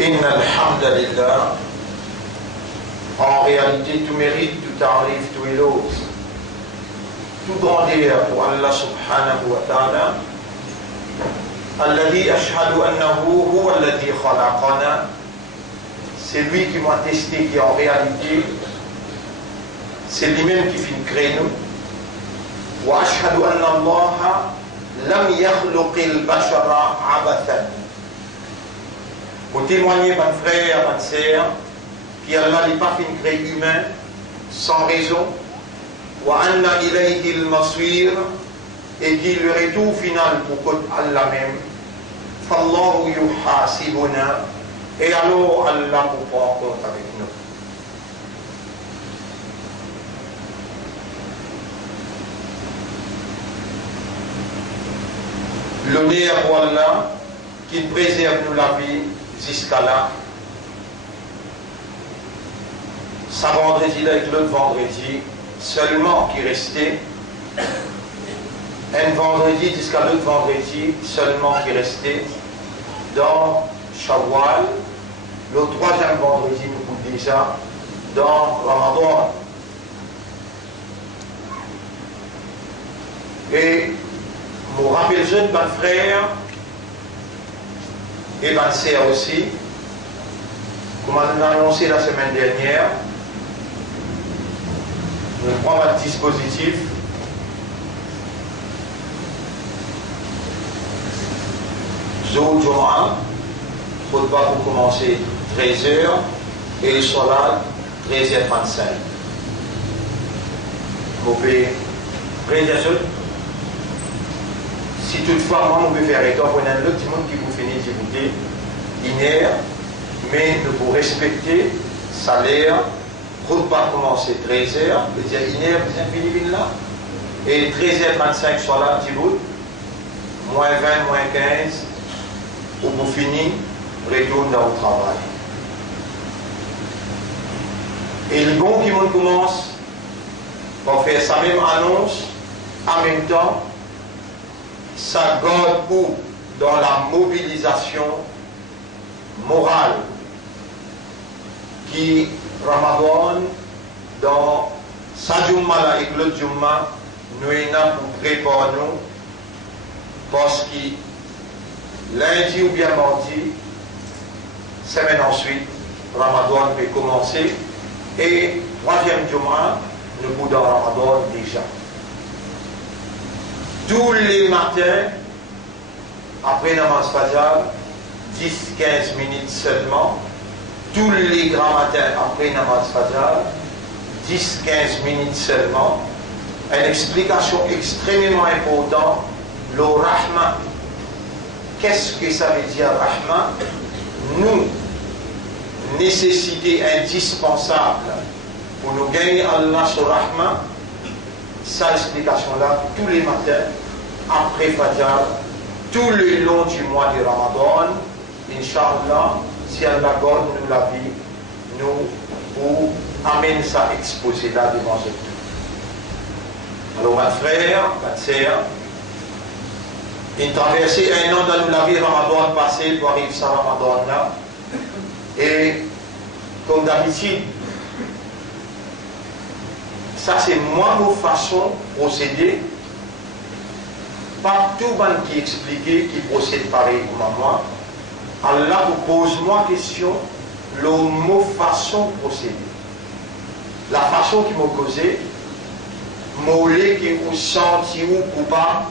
Inna alhamdulillah, en réalité tout mérite, tout arrive, tout éloge, tout grandeur pour Allah subhanahu wa ta'ala. Alladhi ashhadu annahu huwa alladhi khalaqana, c'est lui qui m'a testé, qui en réalité c'est lui-même qui finit créer nous. Wa ashhadu anna Allah lam yakhluqil bashara abathan. Pour témoigner, mon frère, ma sœur, qu'Allah n'est pas fini créer humain sans raison. Wa anna ilayhi al-masir, et qu'il le retour final pour Allah même. Fallahu yuhasibuna, et alors Allah vous prend en compte avec nous. L'honneur pour Allah qui préserve nous la vie jusqu'à là. Ça vendredi là avec l'autre vendredi seulement qui restait. Un vendredi jusqu'à l'autre vendredi seulement qui restait dans Shawwal. Le troisième vendredi nous coûte déjà dans Ramadan. Et je me rappelle jeune mon frère et ma sœur aussi, comme on a annoncé la semaine dernière, je prends votre dispositif. Zoul Jum'a, khutbah pour commencer 13h et le salat 13h35. Vous pouvez prendre si toutefois, moi, on peut faire étant pour un autre monde qui vous finit d'écouter, inère, mais nous pour respecter salaire, pour pas commencer 13h, vous dire inère, vous êtes fini là, et 13h35 soit là, petit bout, moins 20, moins 15, ou vous finissez, retourne dans le travail. Et le bon qui commence, pour faire sa même annonce, en même temps, ça garde pour dans la mobilisation morale qui Ramadan dans sa Jumma et l'autre Jumma nous avons pour préparer nous parce que lundi ou bien mardi, semaine ensuite, Ramadan peut commencer et troisième Jumma nous pouvons dans Ramadan déjà. Tous les matins, après Namaz Fajr, 10-15 minutes seulement. Tous les grands matins, après Namaz Fajr, 10-15 minutes seulement. Une explication extrêmement importante, le Rahman. Qu'est-ce que ça veut dire Rahman? Nous, nécessité indispensable pour nous gagner Allah sur Rahman. Cette explication-là, tous les matins, après Fajr, tout le long du mois de Ramadan, Inch'Allah, si Allah garde nous la vie, nous vous amène ça exposé là devant eux. Alors, ma frère, ma sœur, il traversait un an dans la vie Ramadan passé pour arriver à Ramadan là. Et comme d'habitude, ça c'est moi ma façon de procéder. Pas tout le monde qui explique, qui procède pareil comme moi. Allah vous pose moi question, le mot façon de procéder. La façon qui m'a causé, mollet qui vous senti ou coupable,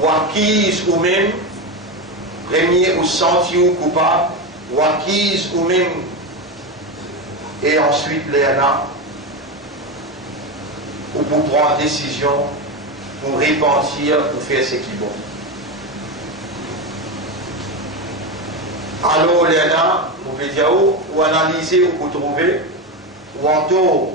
ou acquise ou même, premier ou senti ou coupable, ou acquise ou même, et ensuite les ou pour prendre décision, pour repentir, pour faire ce qui est bon. Alors, Léna, vous pouvez dire, ou analyser, ou vous trouver, ou en tout,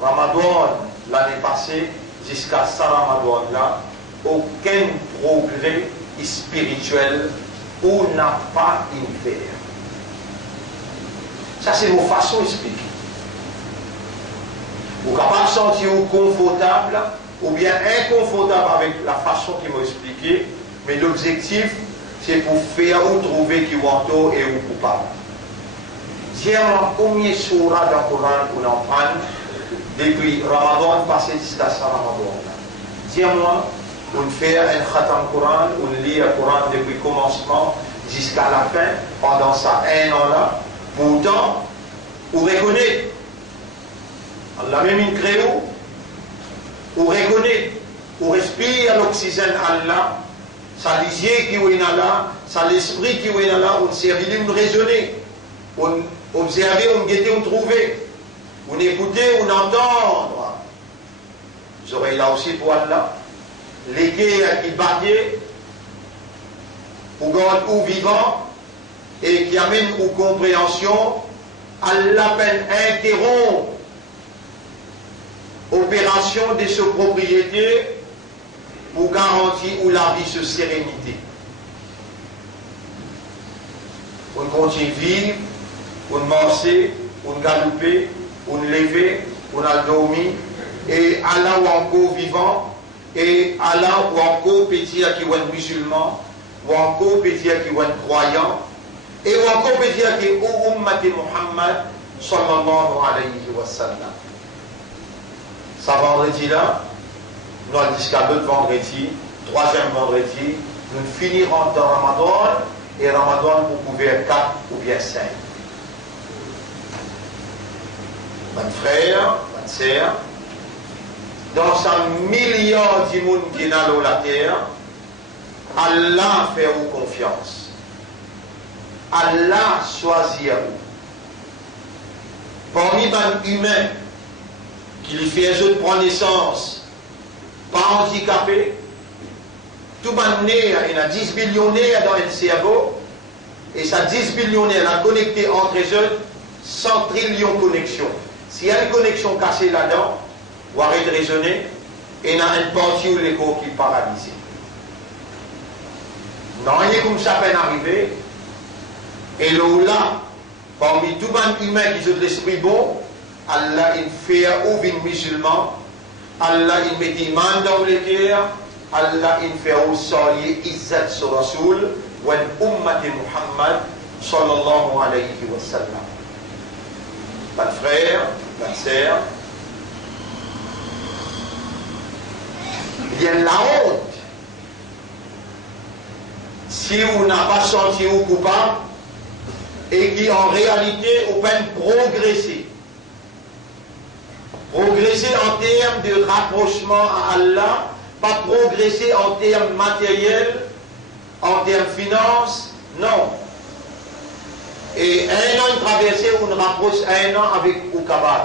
Ramadan, l'année passée, jusqu'à ce Ramadan là, aucun progrès spirituel ou n'a pas une faire. Ça, c'est vos façons d'expliquer. Vous êtes capable de sentir confortable ou bien inconfortable avec la façon qu'ils m'ont expliqué, mais l'objectif, c'est pour faire ou trouver qui wanto et ou coupable. Dis-moi combien de surahs dans le Coran qu'on en prend depuis Ramadan passé jusqu'à Ramadan. Dis-moi, on fait un khatam Coran, on lit le Coran depuis le commencement jusqu'à la fin, pendant ça un an là. Pourtant, on reconnaît, Allah même une créo, on reconnaît, on respire l'oxygène Allah, ça l'isier qui est là, ça l'esprit qui est là, on servit, on raisonner, on observer, on guetter, on trouver, on écouter, on entendre. Vous aurez là aussi pour Allah, les guerres qui battaient, ou God ou vivant, et qui amène aux compréhensions, Allah peine interrompt opération de ce propriété pour garantir ou la vie de sérénité. On continue de vivre, on marcher, on galoper, on lever, on a dormi, et Allah ou encore vivant, et Allah ou encore peut dire qu'il est musulman, ou encore peut dire qu'il est croyant, et ou encore peut dire qu'il est Ummati Muhammad sallallahu alayhi wa sallam. Ça vendredi là, nous allons jusqu'à l'autre vendredi, troisième vendredi, nous finirons dans Ramadan, et Ramadan pour couvrir 4 ou bien 5. Mes frères, mes sœurs, dans 100 milliards de monde qui est dans la terre, Allah fait vous confiance. Allah choisit vous. Parmi les humains qui lui fait les autres prendre naissance, pas handicapés, tout le monde il y a 10 billionnaires dans un cerveau, et ça 10 billionnaires a connecté entre eux 100 trillions de connexions. S'il y a une connexion cassée là-dedans, vous arrêtez de raisonner, et il y a une partie où l'écho qui est paralysé. Non, il est comme ça peine arrivé. Et là, parmi tous les humains qui ont de l'esprit bon, Allah il fait ouvrir musulman, Allah il met des mains dans le cœur, Allah il fait saluer Izzat sur Rasoul, ou un ummati Muhammad sallallahu alayhi wa sallam. Mes frères, mes sœurs, il y a la honte. Si vous n'avez pas senti vous coupable, et qui en réalité ont peine progresser. Progresser en termes de rapprochement à Allah, pas progresser en termes matériels, en termes finances, non. Et un an de traversée, on rapproche un an avec Oukabal.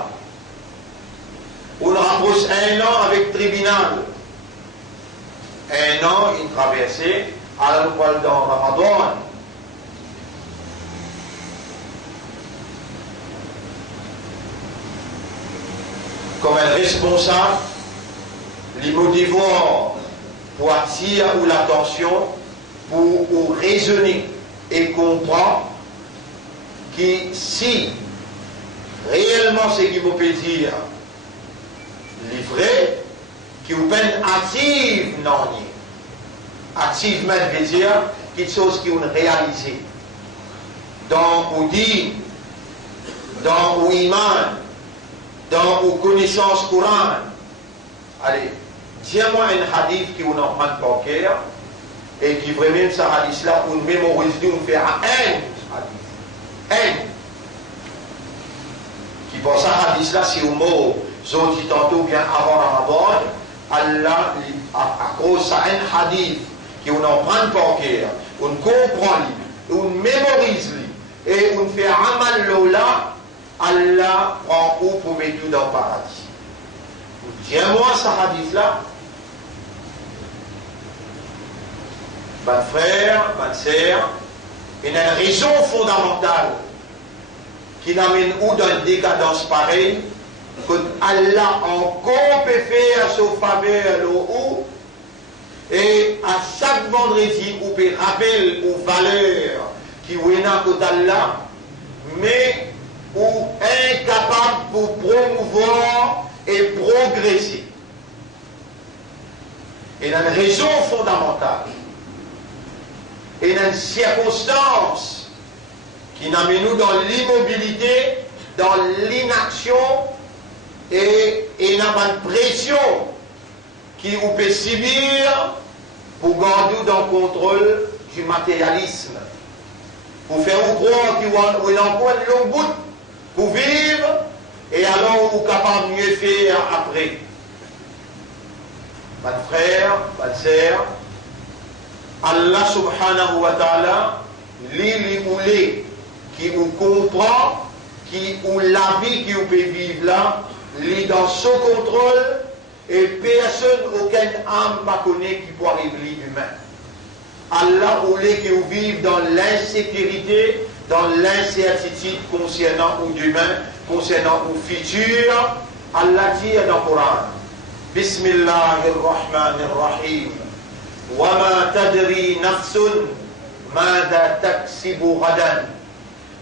On rapproche un an avec tribunal. Un an, une traversée, à la fois dans Ramadan. Comme un responsable, les motivants pour attirer ou l'attention, pour raisonner et comprendre que si réellement ce qui vous peut dire, les vrais, qui vous peine active, non, activement veut dire quelque chose qui vous réalisé. Donc, vous dit, dans vos iman, dans vos connaissances courantes. Allez, dis-moi un hadith qui vous en prend par cœur et qui vraiment, ce hadith-là, on mémorise, on fait un hadith. Un. Qui pense à hadith-là, c'est au mot, j'ai dit tantôt bien avant Ramadan, Allah, à cause de un hadith qui on en prend par cœur, on comprend, on mémorise, et on fait amal lola. Allah prend où pour mettre tout dans le paradis. Tiens-moi ce hadith-là. Mes frères, mes sœurs, il y a une raison fondamentale qui n'amène où dans une décadence pareille, que Allah encore peut faire son faveur où, et à chaque vendredi, on peut rappeler aux valeurs qui sont dans Allah, mais ou incapable pour promouvoir et progresser. Et il y a une raison fondamentale. et une circonstance qui nous amène nous dans l'immobilité, dans l'inaction et dans une pression qui vous peut subir pour garder dans le contrôle du matérialisme. Pour faire croire qu'il y a encore une longue bout pour vivre et alors vous êtes capable de mieux faire après. Mes frères, mes sœurs, Allah subhanahu wa ta'ala, lui qui vous comprend, qui ou la vie qui vous peut vivre là, lui dans son contrôle et personne, aucune âme ne connaît qui peut arriver l'humain. Allah voulait que vous vivez dans l'insécurité, dans l'incertitude concernant ou demain, concernant ou futur. Allah dit dans le Coran, Bismillahirrahmanirrahim, wa ma tadri nafsun mada taksibu ghadan.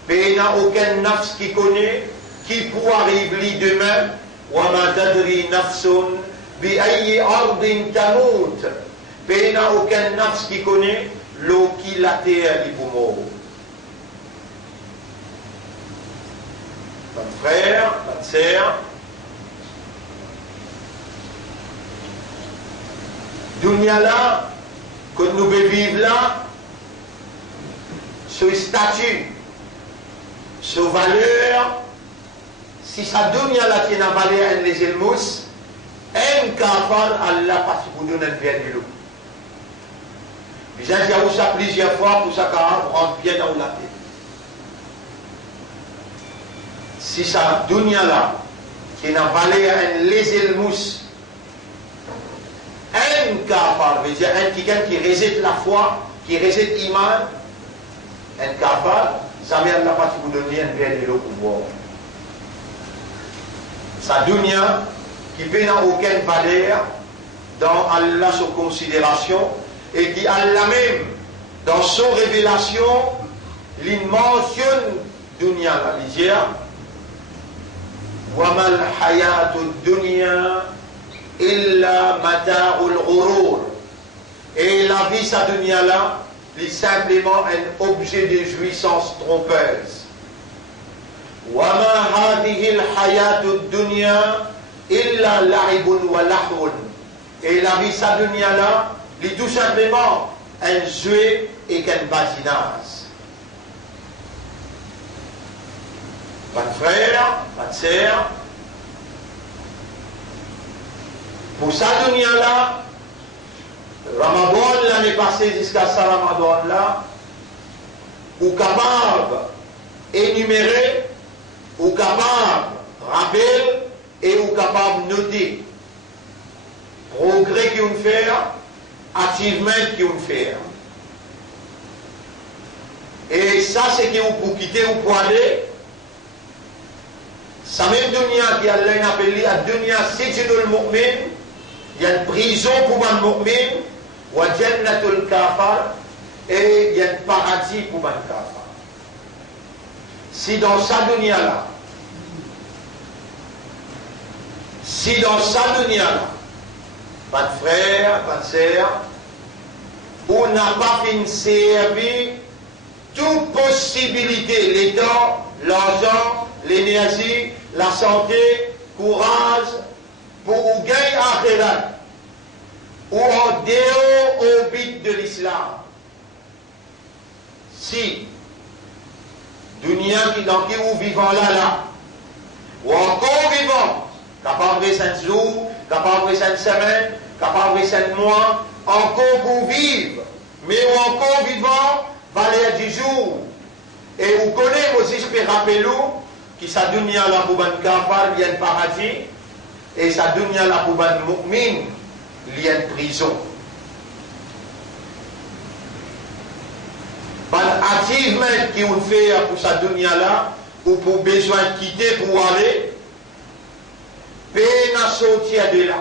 Mais il n'y a aucun nafs qui connaît, qui pourra arriver demain, wa ma tadri nafsun bi ayyi ardin tamut. Mais il n'y a aucun nafs qui connaît l'eau qui la terre pour mort. Mon frère, ma sœur, dunya là, que nous vivons là, ce statut, ce valeur, si sa dunya là qui n'a valeur les elmous, un kafar Allah parce que vous donnez le bien de l'eau. J'ai dit ça plusieurs fois pour ça qu'on rentre bien dans la tête. Si ça dunya là, qui n'a valé un les elmous, un kafar, veut dire un quelqu'un qui réside la foi, qui réside l'iman, un kafar, ça vient de la partie pour donner un bien de l'eau pour boire. Sa dunya, qui n'a aucune valeur dans Allah sous considération, et qui Allah même, dans son révélation, il mentionne dunya la lisière. وَمَا الْحَيَاةُ الدُّنْيَا إِلَّا مَتَاعُ الْغُرُورِ. Et la vie, sa dunya là, est simplement un objet de jouissance trompeuse. وَمَا هَذِهِ الْحَيَاةُ الدُّنْيَا إِلَّا لَعِبٌ وَلَحْوٌ. Et la vie, sa dunya là, est tout simplement un jouet et qu'un badinage. Mon frère, ma sœur, pour sa dunya là, Ramadan l'année passée jusqu'à ce Ramadan là, ou capable énumérer, ou capable rappeler et ou capable noter progrès qu'ils vont faire, achievement qu'ils vont faire. Et ça c'est que vous pour quitter ou pour aller. Sa même dunya qui Allah appelle la dunya sijnul mu'min, il y a une prison pour un mu'min, wa jannatul kafar, et il y a un paradis pour un kafar. Si dans sa dunya là, pas de frère, pas de sœur, on n'a pas fait servir toute possibilité, les temps, l'argent, l'énergie, la santé, courage, pour gagner akhirat, ou en dehors au but de l'islam. Si, dunya dans qui nous vivons là, ou encore vivant, capable de 5 jours, capable de 5 semaines, capable de 5 mois, encore pour vivre, mais ou encore vivant, valeur du jour. Et vous connaissez aussi, je peux rappeler qui sa dunya la pour ban kafar, il y a un paradis, et sa dunya la pour ban mu'min, il y a une prison. Ban achievement qui vous fait pour sa dunya là, ou pour besoin de quitter pour aller, peine à sortir de là.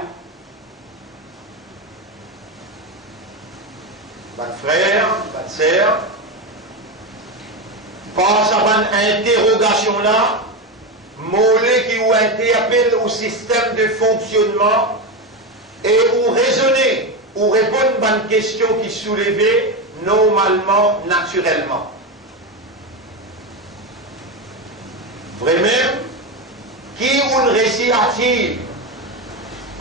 Ban frère, ban sœur, par sa interrogation là, mollet qui vous interpelle au système de fonctionnement et ou raisonner, ou répondre bonne question qui soulevait normalement, naturellement. Vraiment, qui on récit-il?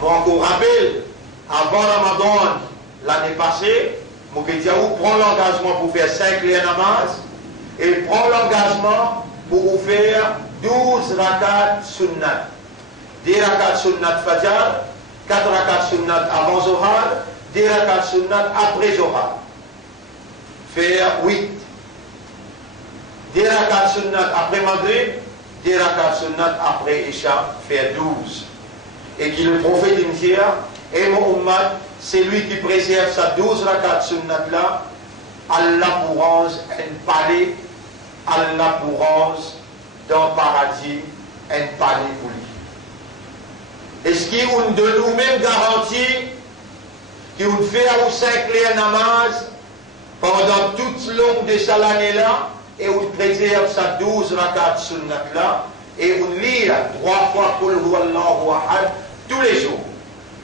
Moi, on rappelle, avant Ramadan, l'année passée, Mouketiaou prend l'engagement pour faire 5 les namaz et prend l'engagement pour faire 12 rakat sunnat. 10 rakat sunnat fajr, 4 rakat sunnat avant Zohar, 10 rakat sunnat après Zohar. Faire 8. 10 rakat sunnat après Maghrib, 10 rakat sunnat après Isha, faire 12. Et qui le prophète dit, et mon ummat, c'est lui qui préserve sa 12 rakat sunnat là, Allah pour rendre un palais, Allah pour rendre dans le paradis, un palais pour lui. Est-ce qu'il nous de nous-mêmes garantit qu'il nous fait à 5 clés namaz pendant toute longue de cette année-là et on préserve sa 12 rakat sunnat là et on lit 3 fois Qul huwallahu ahad tous les jours.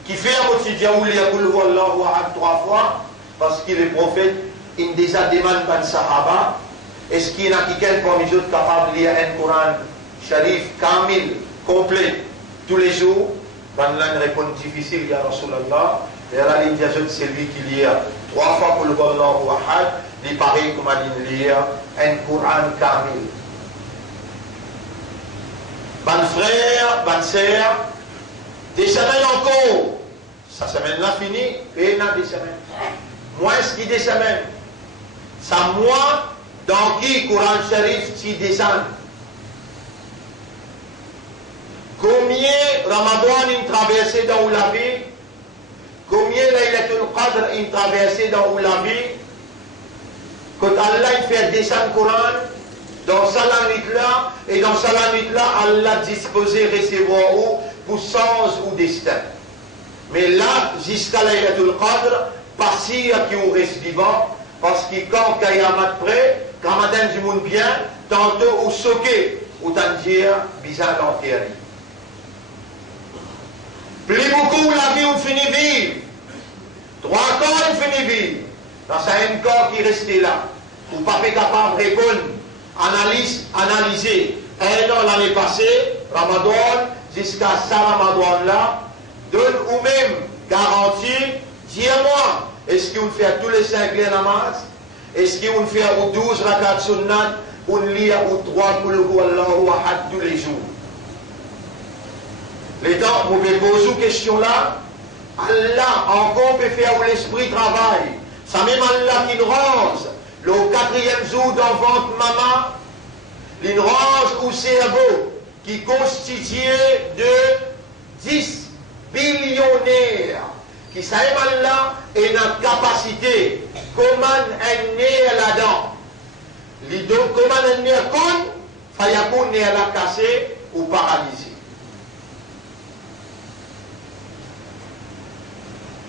Qui fait un quotidien où il y a Qul huwallahu ahad 3 fois parce que le prophète il déjà demande par Sahaba est-ce qu'il y en a quelqu'un parmi les autres capable de lire un Coran Sharif kamil complet tous les jours? Dans une réponse difficile, il y a Rasulallah. Et là, il dit c'est lui qui lit 3 fois Qul huwallahu ahad, il paraît comme il lit un Coran kamil. Ban frère, ban sœur, des semaines encore. Sa semaine-là finie, et il y a des semaines. Moins qui des semaines. Ça moi, dans qui Coran Sharif qui descend. Combien Ramadan il traversé dans la vie? Combien Laylatul Qadr il traversé dans la vie? Quand Allah il fait descendre le Coran, dans cette nuit-là, et dans cette nuit-là, Allah disposé recevoir pour sens ou destin. Mais là, jusqu'à Laylatul Qadr, pas si qui on reste vivant, parce que quand il y a un mat près, quand madame du monde bien, tantôt ou soqué, ou t'en dire, bizarre l'enterrer. Plus beaucoup la vie on finit vivre. 3 ans on finit vivre. Dans ça un corps qui restait là. Ou pas capable de répondre. Analyser. Un an l'année passée, Ramadan, jusqu'à ça Ramadan là, donne ou même garantie, dis-moi, est-ce qu'on fait tous les 5 les namaz? Est-ce qu'on fait 12 rakat sunnat? On lit ou 3 Qul huwallahu ahad tous les jours? Les temps, vous pouvez poser une question là. Allah, encore peut faire où l'esprit travaille. Ça même Allah qui nous range. Le 4e jour dans votre maman, il range au cerveau qui constitue de 10 billionnaires. Qui savent Allah et notre capacité. Comment un nez là-dedans. Comment un nez con, fayakoun nez là cassé ou paralysé.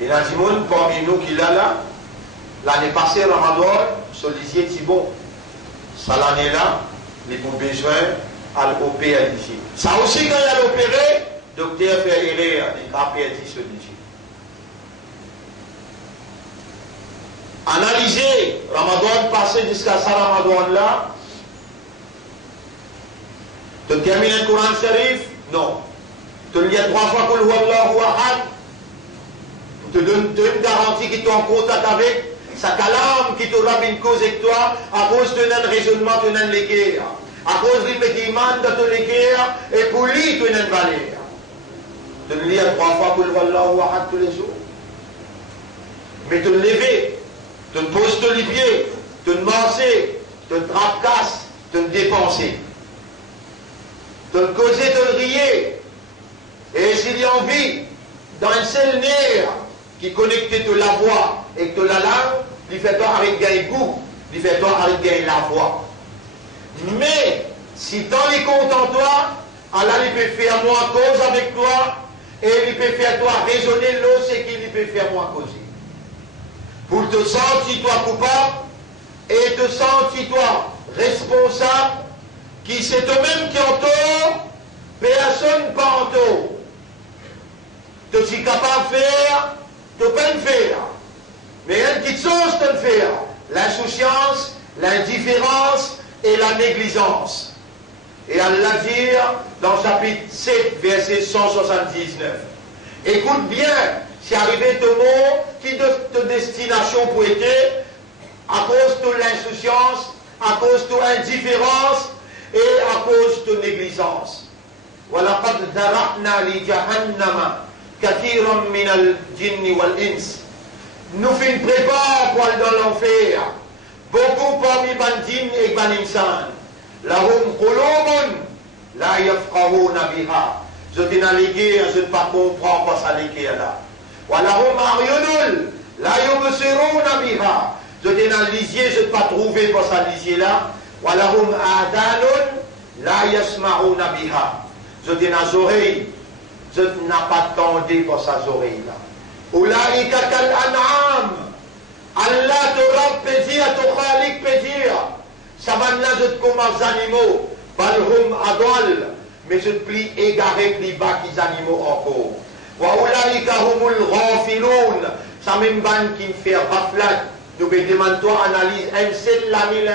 Il y a des gens parmi nous qui l'a là, l'année passée, Ramadan, sollicité dit bon, ça l'année là, les bons besoins à l'opérer ici. Ça aussi, quand il y a l'opéré, docteur fait erreur, il a perdu ce budget. Analyser Ramadan passé jusqu'à ça, Ramadan là, tu termines un Coran Sharif? Non. Tu lis 3 fois Qul huwallahu ahad? Te donne une garantie qui est en contact avec sa calame qui te ramène une cause avec toi à cause de un raisonnement de un léguer à cause du petit man de ton léguer et pour lui tu as une valeur de le lire 3 fois pour le wallahu ahad tous les jours mais te lever te poses te les pieds te manger te tracasse te dépenser te causer te rier et s'il y a envie dans un seul nerf qui connecte de la voix et de la langue, il fait toi avec un goût, il fait toi avec la voix. Mais, si dans les comptes en toi, Allah il peut faire moi cause avec toi, et il peut faire toi raisonner l'eau, c'est qu'il peut faire moi causer. Pour te sentir toi coupable, et te sentir toi responsable, qui c'est toi-même qui en tort, personne pas en tort. Tu es capable de faire, tu peux le faire. l'enfer, l'insouciance, l'indifférence et la négligence. Et Allah dit dans chapitre 7, verset 179, écoute bien, c'est arrivé de mots qui de destination pour être à cause de l'insouciance, à cause de l'indifférence et à cause de négligence. وَلَقَدْ ذَرَأْنَا لِجَهَنَّمَ كَثِيرًا مِنَ الْجِنِّ وَالْإِنسِ. Nous faisons préparer pour aller dans l'enfer beaucoup parmi bandines et baninsan. Lahum qulubun la yafqahuna biha. Je t'ai dans les guerres, je ne pas comprendre pas ça les guerres là. Wa lahum a'yunul la yubsiruna biha. Je t'ai dans lisier, je ne pas trouver pas ça lisier là. Wa lahum a'danun la yasma'una biha. Je t'ai dans oreilles, je n'ai pas tendu pour ça oreilles là. Ulaika kal an'am. Allah te rab peut dire, te khalik peut dire. Ça va là, je te commence animaux. Balhum adol. Mais je te plie égaré, plus bas qu'ils animaux encore. Wa ulaika humul ghafiloun. Ça même ban qui me fait raflat. Nous me demandons toi analyse un seul l'année.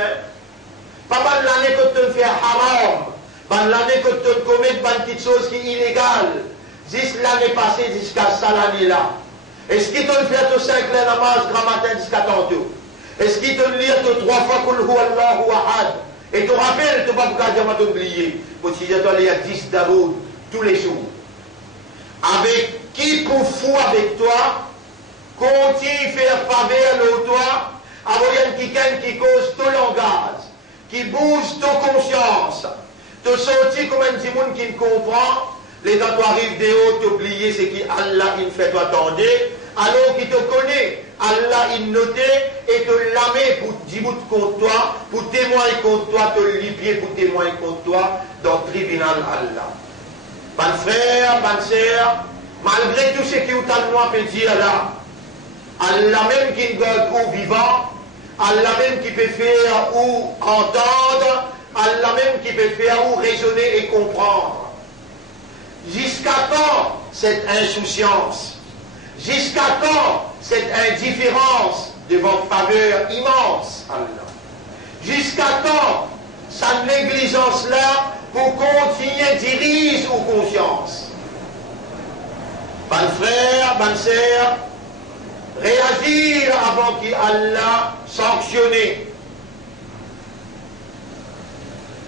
Pas ban l'année que tu fais haram. Ban l'année que tu commets ban petites choses qui sont illégales. Juste l'année passée jusqu'à ça l'année là. Est-ce qu'il te fait tout 5 namaz grand matin jusqu'à tantôt? Est-ce qu'il te lit 3 fois Kul huwa Allahu ahad? Et te rappelle, tu ne vas pas dire t'oublier. Parce que tu dois lire 10 Daoud tous les jours. Avec qui pour fou avec toi, continue à faire faveur de toi, avec quelqu'un qui cause ton langage, qui bouge ton conscience, te sortir comme un petit monde qui ne comprend. Les temps tu arrives de haut, t'oublier ce qui Allah il fait toi attendre, alors qu'il te connaît, Allah il notait et te l'amène pour dire contre toi, pour témoigner contre toi, te lipier pour témoigner contre toi dans le tribunal Allah. Ban frère, ban sœur, malgré tout ce qui est au moi peut dire là, Allah même qui garde ou vivant, Allah même qui peut faire ou entendre, Allah même qui peut faire ou raisonner et comprendre. Jusqu'à quand cette insouciance? Jusqu'à quand cette indifférence devant faveur immense, Allah? Jusqu'à quand sa négligence-là pour continuer dirige aux consciences? Ban frère, ban sœur, réagir avant qu'Allah sanctionne. Et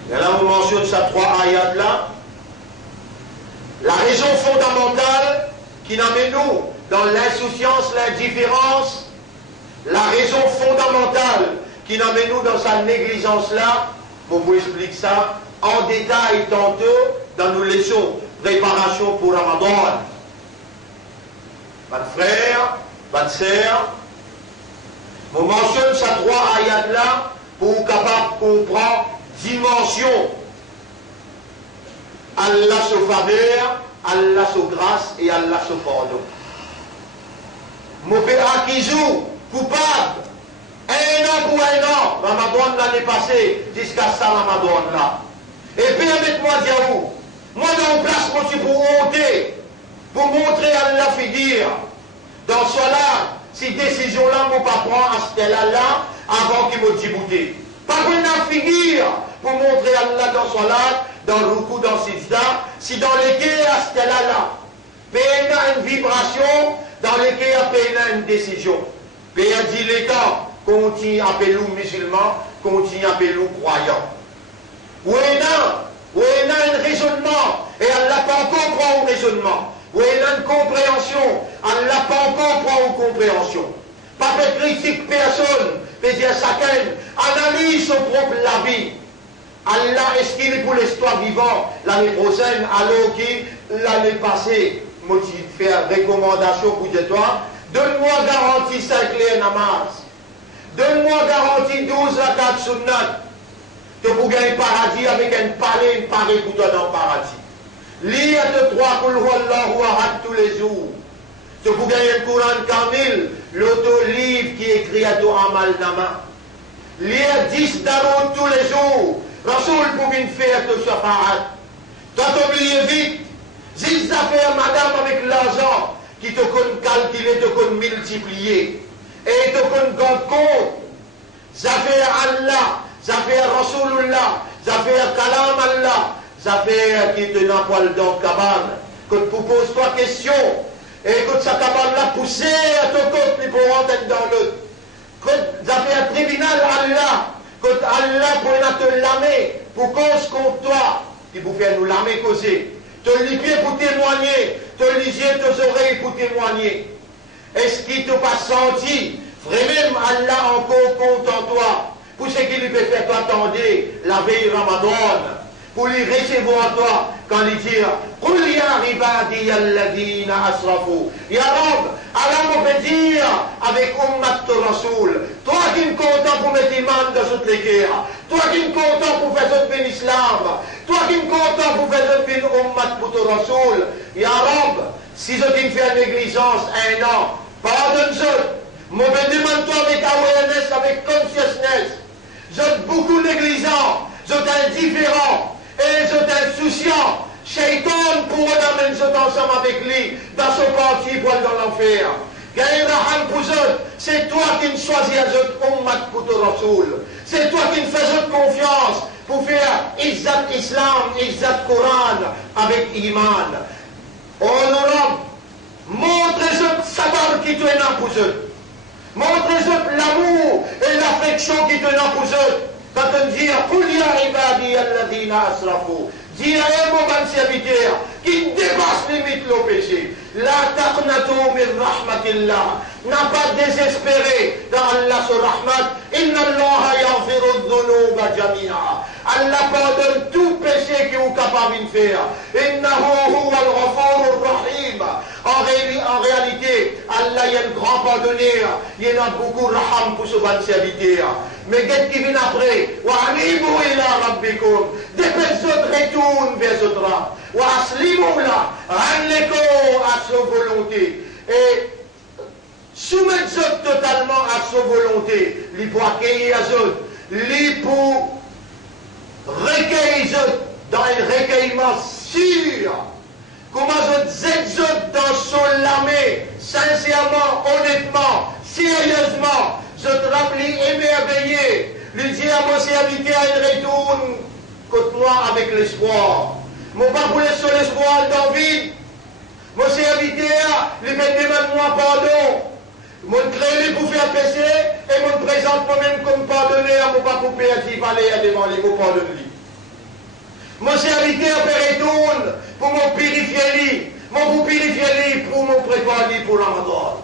là, on mentionne ces 3 ayats là. La raison fondamentale qui n'amène nous dans l'insouciance, l'indifférence, la raison fondamentale qui n'amène nous dans sa négligence là, on vous explique ça en détail tantôt dans nos leçons préparation pour Ramadan. Mon frère, ma sœur, on mentionne ces 3 ayats là pour capable comprendre dimension. Allah se faveur, Allah se grâce et Allah se pardon. Mon père Akizou, coupable, 1 an pour 1 an, Ramadan l'année passée, jusqu'à ça Ramadan là. Et permettez-moi de dire vous, moi dans place, moi je suis pour honter, pour montrer Allah figure. Dans cela, ces décisions-là, mon pas prendre à ce là avant qu'il me débouté. Pas une figure pour montrer Allah dans cela. Dans le coup, dans Sida, si dans lesquels à ce là, il une vibration, dans lesquels il y a une décision. Il dit l'État, continue à appeler nous musulmans, continue à appeler nous croyants. Où il y a un raisonnement, et elle n'a pas encore prend au raisonnement. Où il y a une compréhension, elle n'a pas encore prend aux compréhension. Pas de critique personne, mais dire chacun analyse son propre avis. Allah estime pour l'histoire vivante l'année prochaine, alors que l'année passée, moi je fais une recommandation pour toi. Donne-moi garantie 5 clés namaz. Donne-moi garantie 12 rakat sunnat. Tu peux gagner le paradis avec un palais, une pareille pour toi dans le paradis. Lis à 3 Kul huwa Allahu ahad tous les jours. Tu peux gagner le Coran Kamil, l'auto-livre qui est écrit à toi en mal nama. Lis 10 Daoud tous les jours. Rasoul pour une faire de shafaat. Toi t'oublies vite. 10 affaires, madame, avec l'argent qui te compte calculer, te compte multiplier. Et de compte, Zafir Allah, Zafir Rasulullah, Zafir Kalam Allah, Zafir qui te n'a pas le don cabane. Quand tu poses toi question, et quand ça cabane l'a poussé à ton côté pour rentrer dans l'autre. Quand Zafir tribunal Allah, quand Allah pour te lamer, pour cause contre toi, qui vous fait nous lamer causer. Te les pieds pour témoigner, te les yeux, tes oreilles pour témoigner. Est-ce qu'il t'a pas senti vraiment Allah encore compte en toi pour ce qu'il lui peut faire toi attendre la veille Ramadan, pour lui recevoir toi quand il dit Qul ya ibadi alladhina asrafu. Ya Rab, Allah me fait dire avec Ummat Rasoul, toi qui me content pour mettre l'imam dans toutes les guerres, toi qui me content pour faire autre bin Islam, toi qui me content pour faire autre bin Ummat pour ton Rasoul, Ya Rab, si je t'ai fait une négligence un an, pardonne-je. Je demande-toi avec awareness, avec consciousness. Je suis beaucoup négligent, je suis indifférent et je suis insouciant. Shaitan pour amener je ensemble avec lui dans ce parti pour aller dans l'enfer. C'est toi qui me choisis à Ummat pour ton Rasoul. C'est toi qui me fais confiance pour faire Izzat Islam, Izzat Coran avec Iman. Honorable, montre-je savoir qui tu es là pour eux. Montrez-eux l'amour et l'affection qui te n'a pour eux. Quand on dit Qul ya ibadi alladhina asrafu, dis à mon bon serviteur qui dépasse limite le péché. La taqnatu min rahmatillah. N'a pas désespéré dans Allah sur rahmat. Inna Allah yaghfiru dhunuba jami'a. Allah pardonne tout péché que vous êtes capable de faire. Innahu huwa al-ghafur rahim. En réalité, Allah est un grand pardonneur. Il y en a beaucoup de raham pour ce bon serviteur. Mais qu'est-ce qui vient après? Wa anibu ila rabbikum. Dépêchez-vous, retourne vers ce drap. Wa aslimu la. Rendez-vous à sa volonté. Et soumettez-vous totalement à sa volonté. Li pour accueillir à eux. Li pour recueillir dans un recueillement sûr. Comment je exhorte dans son lamé, sincèrement, honnêtement, sérieusement, je te rappelle émerveillé, lui dire à mon serviteur, il retourne contre moi avec l'espoir. Mon pas pour laisser l'espoir dans le vide. Mon serviteur, lui demande moi pardon. Mon créé pour faire péché et mon présente moi-même comme pardonner à mon pas pour perdre, il fallait devant lui, mon pardonne-lui. Mon serviteur retourne pour me purifier, pour purifier pour me préparer pour Ramadan.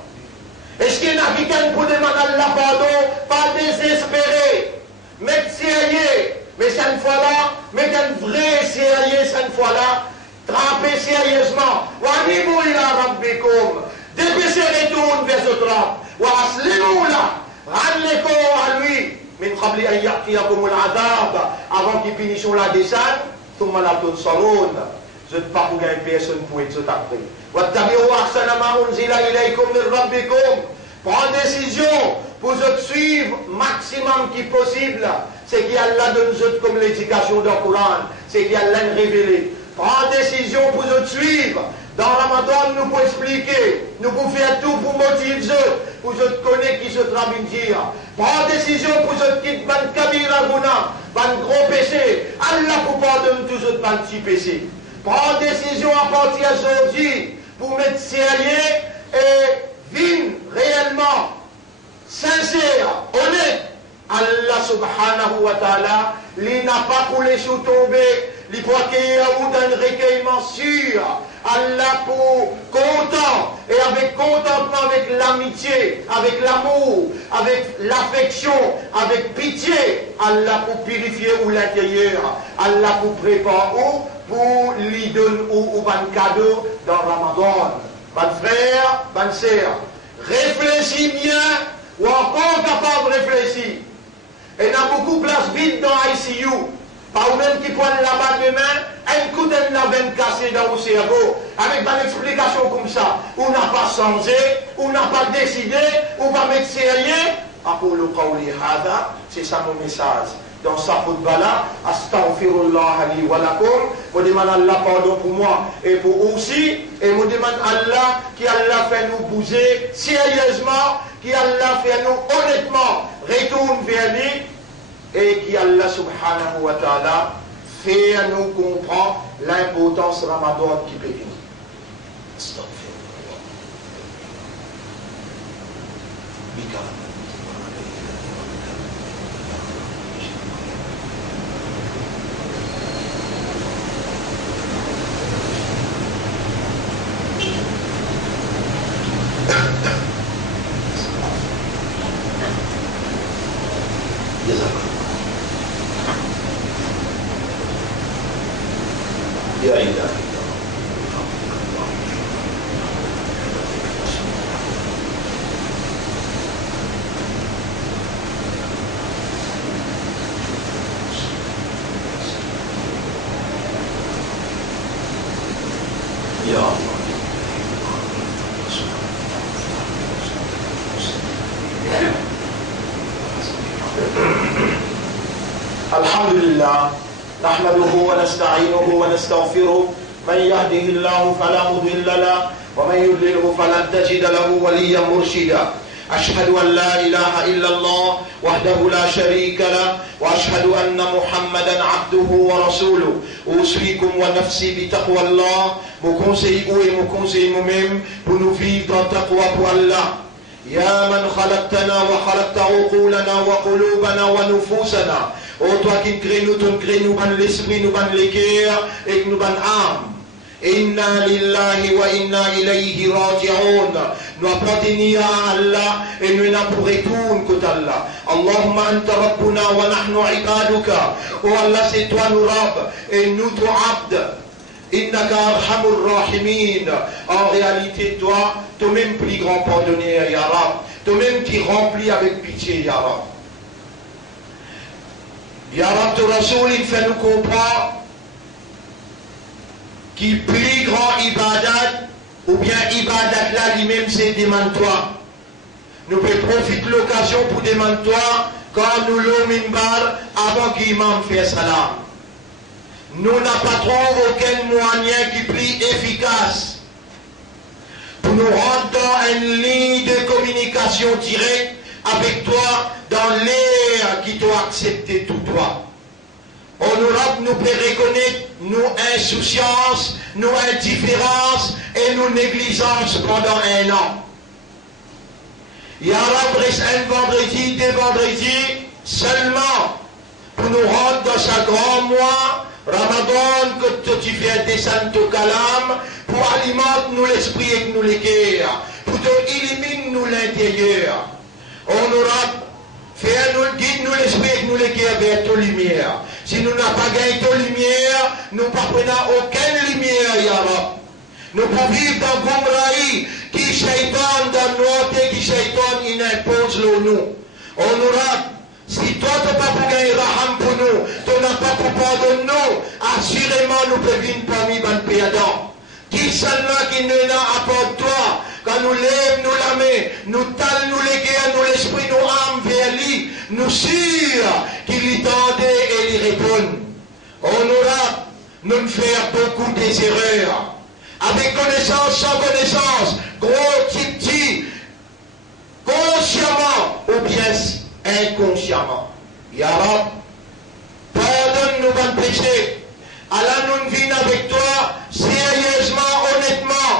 Est-ce qu'il y a quelqu'un pour demander Allah pardon, pas désespéré, mais sérieux, mais cette fois-là, mais un vrai sérieux cette fois-là, trempé sérieusement. Wanibou ila rabbikum, dépêchez retourne vers ce trap. Wa aslimu la, rends-les à lui, min qabli an ya'tiyakum al-adab, avant qu'il finisse la descente. Je ne sais pas pour gagner personne pour être après. Prends décision pour te suivre maximum qui possible. C'est qu'Allah donne comme l'éducation dans le Coran. C'est qu'Allah révélé. Prends décision pour te suivre. Dans Ramadan, nous pouvons expliquer. Nous pouvons faire tout pour motiver pour te connaître qui se travaille dire. Prends décision pour te quitter ban kabira guna, ban gros péché. Allah pour pardonner toujours ban petit péché. Prends décision à partir d'aujourd'hui pour mettre sérieux et vivre réellement sincère, honnête. Allah subhanahu wa ta'ala, il n'a pas coulé sous tomber, il faut accueillir un recueillement sûr. Allah pour content et avec contentement, avec l'amitié, avec l'amour, avec l'affection, avec pitié. Allah pour purifier ou l'intérieur. Allah pour préparer ou pour lui donner ou un cadeau dans Ramadan. Mon frère, bonne sœur, réfléchis bien ou encore capable de réfléchir. Et il y a beaucoup de place vide dans ICU. Pas ou même qui prennent là-bas demain, un coup de la veine cassée dans le cerveau, avec une explication comme ça. On n'a pas changé, on n'a pas décidé, on va mettre sérieux. C'est ça mon message. Dans sa khutbah-là, astaghfirullah li wa lakum, je demande Allah pardon pour moi et pour aussi, et je demande Allah qui Allah fait nous bouger sérieusement, qui Allah fait nous honnêtement retourne vers lui et qui Allah subhanahu wa ta'ala fait nous comprendre l'importance de Ramadan qui peut venir. يا إلهي يا الله الحمد لله نحمده ونستعينه ونستغفره من يهده الله فلا مضل له ومن يضلله فلن تجد له وليا مرشدا أشهد أن لا إله إلا الله وحده لا شريك له وأشهد أن محمدا عبده ورسوله أوصيكم ونفسي بتقوى الله me conseille ou et me conseille nous-mêmes pour nous vivre dans taqwa pour Allah. يا من خلقتنا وخلقت عقولنا وقلوبنا ونفوسنا. Oh toi qui crée nous, tu crées nous ban l'esprit, nous ban les cœurs et nous ban âme. Inna lillahi wa inna ilayhi raji'un. Nous appartenons à Allah et nous n'avons pour retourner qu'à Allah. Allahumma anta rabbuna wa nahnu ibaduka. Oh Allah, c'est toi nous Rabb et nous ton abd. Innaka arhamur rahimin. En réalité, toi-même plus grand pardonneur, ya Rab. Toi-même qui remplis avec pitié, ya Rab. Ya Rab, ton Rasoul, il fait nous comprendre qui plus grand ibadat, ou bien ibadat là lui-même, c'est demande-toi. Nous pouvons profiter de l'occasion pour demander-toi quand nous l'eau minbar avant qu'Imam fait salam. Nous n'avons pas trouvé aucun moyen qui plus efficace pour nous rendre dans une ligne de communication directe avec toi dans l'ère qui t'a accepté tout toi. Honorable, nous pouvons reconnaître nos insouciances, nos indifférences et nos négligences pendant un an. Ya Rab, reste un vendredi, des vendredis seulement pour nous rendre dans ce grand mois Ramadan que tu fais descendre au calam pour alimenter nous l'esprit et nous les cœurs, pour te éliminer nous l'intérieur. Honorable, fais-nous le guide, nous l'esprit et nous les cœurs vers ta lumière. Si nous n'avons pas gagné ta lumière, nous ne prenons aucune lumière, Ya Rab. Nous pouvons vivre dans Goumraï, qui shaitan dans notre qui shaitan il impose le nous. Honorable, si toi tu n'as pas pour gagner raham pour nous, tu n'as pas pour pardonner nous, assurément nous pouvons venir parmi les pédants. Qui seulement qui ne n'a à part toi, quand nous lèvons nous la main, nous talons nous les guerres, nous l'esprit, nous âmes vers lui, nous sûrs qu'il y tendait et il répond. Honorable, nous ne faisons beaucoup des erreurs. Avec connaissance, sans connaissance, gros, petit, consciemment ou bien inconsciemment. Ya Rab, pardonne-nous nos péchés. Allah nous vient avec toi sérieusement, honnêtement.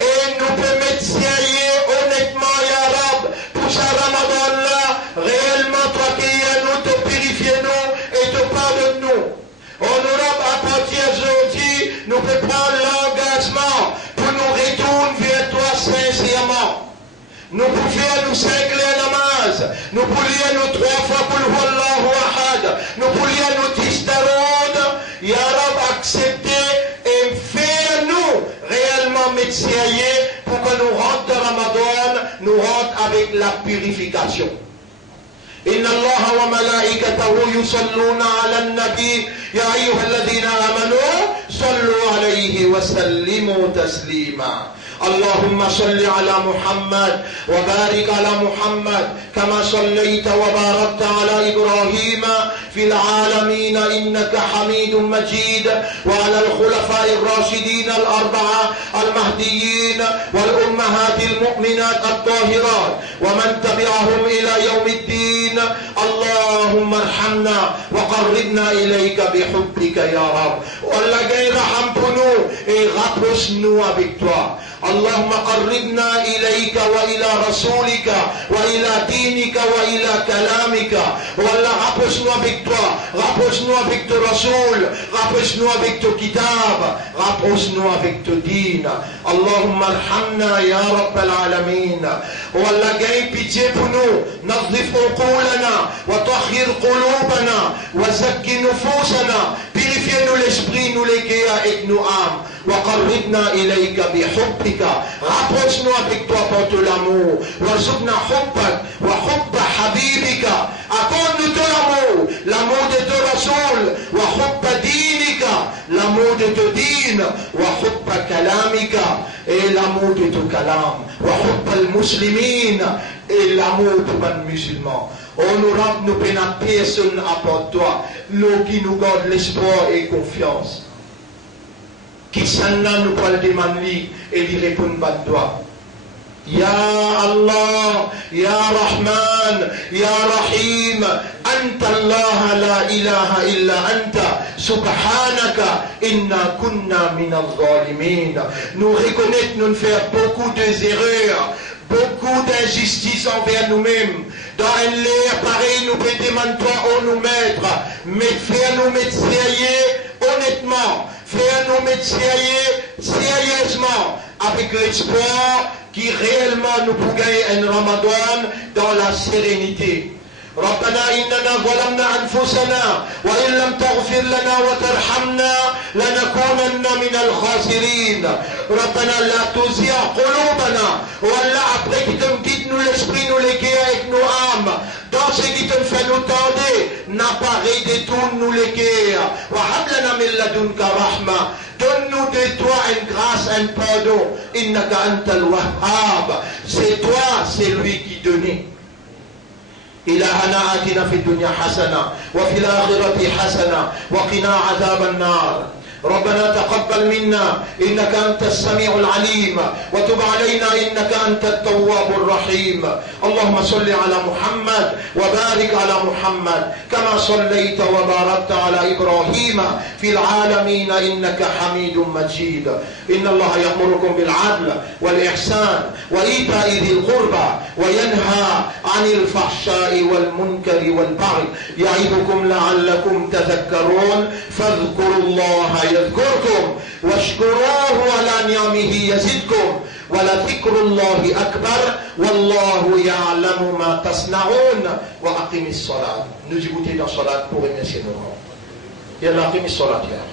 Et nous permettre sérieux, honnêtement, Ya Rab, pour ce Ramadan-là, réellement, toi qui es nous, te purifier nous et te pardonne-nous. Honorable, à partir d'aujourd'hui, nous pouvons prendre l'engagement pour nous retourner vers toi sincèrement. Nous pouvons nous s'incliner namaz, nous pouvons nous 3 fois pour le Wallahu Ahad, nous pouvons nous distarod, Ya Rab, accepter et faire nous réellement mettre sérieux pour que nous rentrons dans Ramadan, nous rentrons avec la purification. إن الله وملائكته يصلون على النبي يا أيها الذين آمنوا صلوا عليه وسلموا تسليما اللهم صل على محمد وبارك على محمد كما صليت وباركت على إبراهيم في العالمين إنك حميد مجيد، وعلى الخلفاء الراشدين الأربعة المهديين والأمهات المؤمنات الطاهرات ومن تبعهم إلى يوم الدين. اللهم ارحمنا وقربنا إليك بحبك يا رب. والله غير رحمتنا et rapproche-nous avec toi. اللهم قربنا إليك وإلى رسولك وإلى دينك وإلى كلامك. والله rapproche-nous avec toi, rapproche-nous avec ton Rasoul, rapproche-nous avec ton kitab, rapproche-nous avec ton din. اللهم ارحمنا يا رب العالمين. والله gagne pitié pour nous, نظف عقولنا وطهر قلوبنا وزكي نفوسنا, purifiez-nous l'esprit, nous les cœurs et nos âmes. وقربنا إليك بحبك, rapproche-nous avec toi par ton amour. وارزقنا حبك وحب حبيبك, accorde-nous ton amour, l'amour de ton Rasoul, وحب دينك, l'amour de ton din, وحب كلامك, et l'amour de ton kalam, وحب المسلمين, et l'amour de ton musulman. On nous rend nos peines, personne à part toi, l'eau qui nous garde l'espoir et confiance. Qui s'en nous parle de manli et lui répond pas de toi. Ya Allah, Ya Rahman, Ya Rahim, Anta Allah la ilaha illa Anta, Subhanaka, inna kunna min al-zalimin. Nous reconnaître, nous faire beaucoup d'erreurs, beaucoup d'injustice envers nous-mêmes. Dans un l'air pareil, nous peut demander toi où nous mettre, mais faire nous mettre sérieux, honnêtement. Fais-nous mettre sérieusement avec l'espoir qui réellement nous peut gagner un Ramadan dans la sérénité. ربنا إننا ظلمنا أنفسنا وإن لم تغفر لنا وترحمنا لنكونن من الخاسرين. ربنا لا تزغ قلوبنا. والله après qui te guide nous l'esprit, nous les cœurs avec nos âmes. Dans ce qui te fait nous tendre, n'apparaît détourne nous les cœurs. وهب لنا من لدنك رحمة. Donne-nous de toi une grâce, un pardon. إنك أنت الوهاب. C'est toi, c'est lui qui donnait. إلهنا آتنا في الدنيا حسنة وفي الآخرة حسنة وقنا عذاب النار. ربنا تقبل منا إنك أنت السميع العليم وتب علينا إنك أنت التواب الرحيم. اللهم صل على محمد وبارك على محمد كما صليت وباركت على إبراهيم في العالمين إنك حميد مجيد. إن الله يأمركم بالعدل والإحسان وإيتاء ذي القربى وينهى عن الفحشاء والمنكر والبغي يعظكم لعلكم تذكرون. فاذكروا الله يذكركم واشكروه على نعمه يزدكم ولذكر الله أكبر والله يعلم ما تصنعون. وأقم الصلاة. Nous écoutons dans la salat pour remercier nos rangs. يلا أقم الصلاة يا أخي.